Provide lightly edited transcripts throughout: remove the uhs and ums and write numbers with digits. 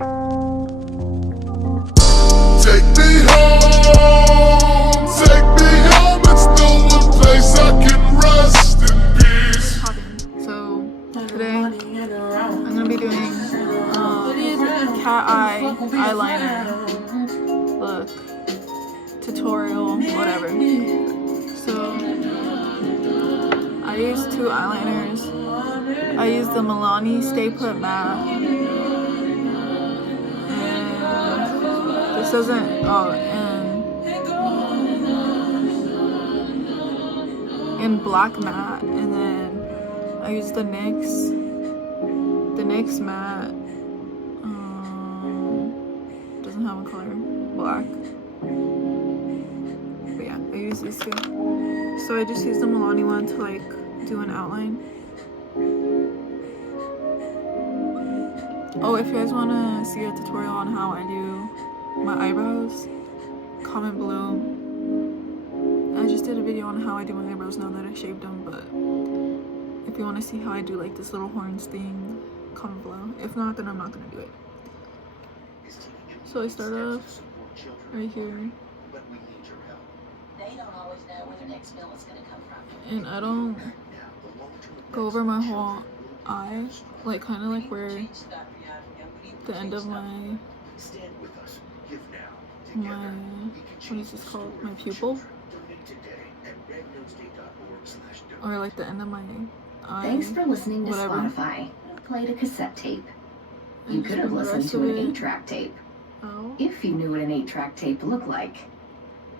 Take me home, it's the one place I can rest in peace. So today I'm gonna be doing cat eye eyeliner look tutorial, whatever. So I use 2 eyeliners. I use the Milani Stay Put Matte. This doesn't, and black matte, and then I use the NYX matte, doesn't have a color, black, but yeah, I use these 2. So I just use the Milani one to like do an outline. Oh, if you guys want to see a tutorial on how I do my eyebrows, comment below. I just did a video on how I do my eyebrows now that I shaved them, but if you want to see how I do like this little horns thing, comment below. If not, then I'm not going to do it. So I start off right here. And I don't go over my whole eye, like kind of like where the end of my what is this called? My pupil? Or like the end of my eye. Thanks for listening to Spotify. Played a cassette tape. You could have listened to an 8-track tape. Oh. If you knew what an 8-track tape looked like.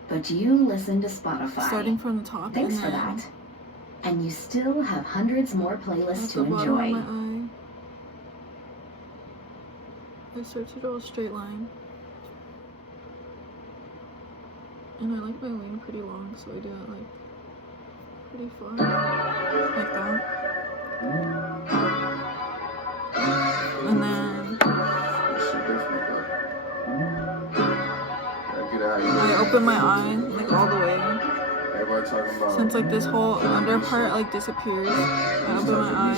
But you listened to Spotify. Starting from the top. Thanks for that. And you still have hundreds more playlists to enjoy. I start to draw a straight line. And I like my lane pretty long, so I do it like pretty far. Like that. And then I open my eye like all the way. Since like this whole under part like disappears, I open my eye.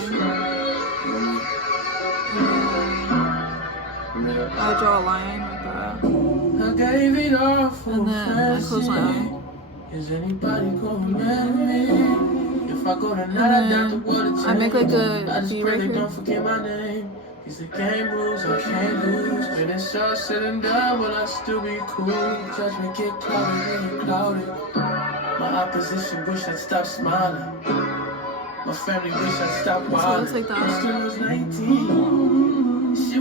And I draw a line like that. And then I close my eye. Is anybody gonna let me? If I go tonight, I make like a V right here. Don't forget my name. These the game rules, I can't lose. When it's all said and done, will I still be cool? Judgment get clouded when you're clouded. My opposition wish I'd stop smiling. My family wish I'd stop wilding. So it looks like that.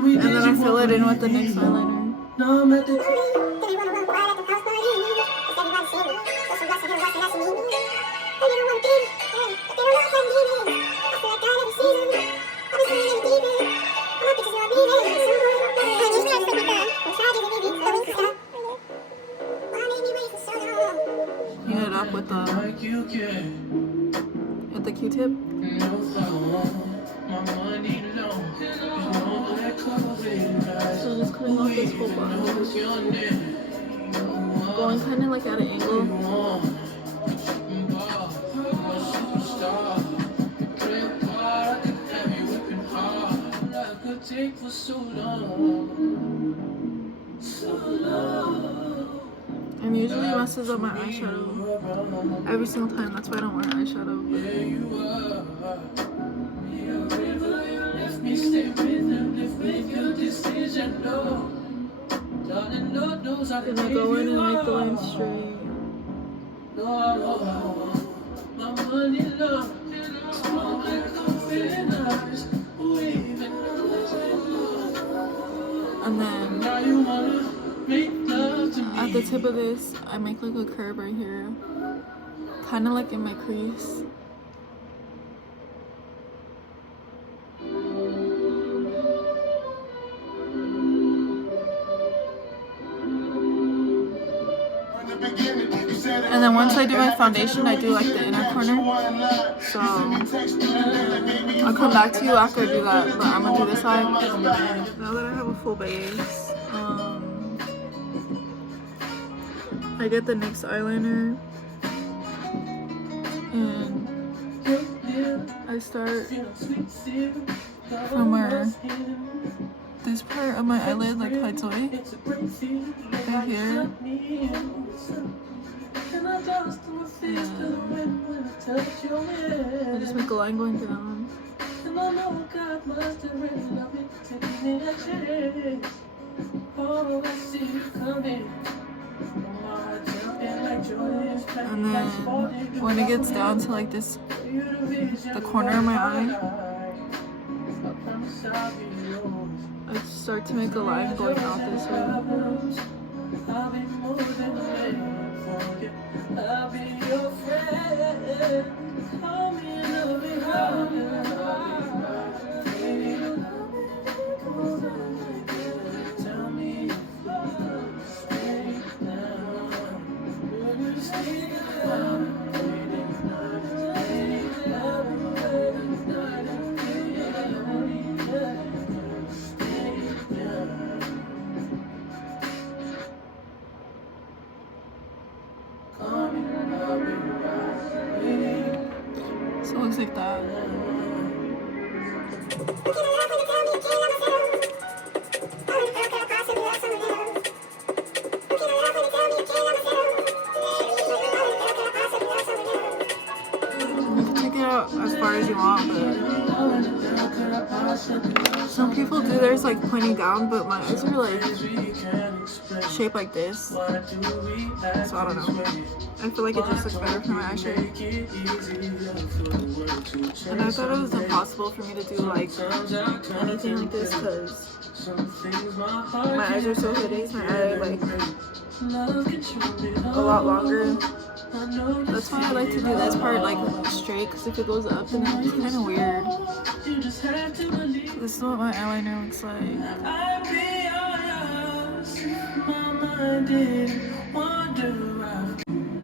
And then I fill it in with the NYX eyeliner. No, I'm at the Heat it up with the Q-tip. So just cutting off this whole bottom. Going kind of like at an angle. And usually messes up my eyeshadow every single time. That's why I don't wear eyeshadow. And I go in and make the line straight. And then at the tip of this, I make like a curve right here, kind of like in my crease. And then once I do my foundation, I do like the inner corner. So I'll come back to you after I do that, but I'm gonna do this side. Now that I have a full base, I get the NYX eyeliner and I start from where the this part of my eyelid like hides away. Right here. I just make a line going down. And then when it gets down to like this, the corner of my eye, I start to make a line going out this way. So it looks like that. You can take it out as far as you want, but some people do theirs like pointing down, but my eyes are like shaped like this. So I don't know. I feel like it just looks better for my eye shape. And I thought it was impossible for me to do like anything like this because my eyes are so hideous. My eye like a lot longer. That's why I like to do this part like straight, because if it goes up then it's kind of weird. This is what my eyeliner looks like.